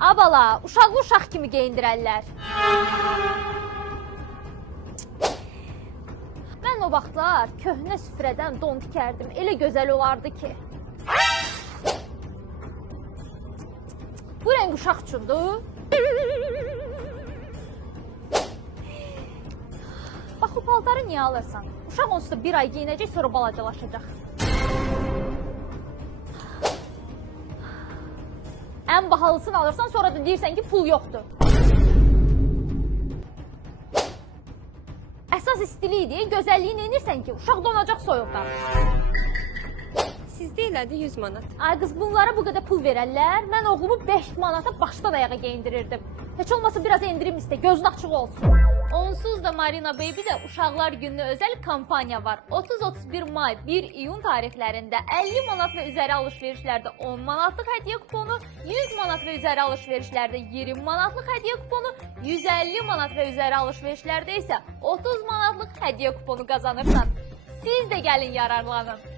Abala, uşaqlı uşaq kimi geyindirərlər. Mən o vaxtlar köhnə süfrədən don tikərdim. Elə gözəl olardı ki. Bu rəng uşaq üçündür. Bax, o paltarı niyə alırsan? Uşaq onsuz da bir ay giyinəcək, sonra balacalaşacaq. Ən bahalısını alırsan, sonra da deyirsən ki, pul yoxdur. Əsas istili idi, gözəlliyi neynirsən ki, uşaq donacaq soyuqdan. Sizdə elədi 100 manat. Ay qız, bunlara bu qədər pul verərlər. Mən oğlumu 5 manata başdan ayağa geyindirirdim. Heç olmasa biraz endirim istə, gözün açıq olsun. Onsuz da Marina Baby-də Uşaqlar Gününə özəl kampaniya var. 30-31 may, 1 iyun tarixlərində 50 manat və üzəri alış-verişlərdə 10 manatlıq hədiyyə kuponu, 100 manat və üzəri alış-verişlərdə 20 manatlıq hədiyyə kuponu, 150 manat və üzəri alış-verişlərdə isə 30 manatlıq hədiyyə kuponu qazanırsan. Siz də gəlin yararlanın.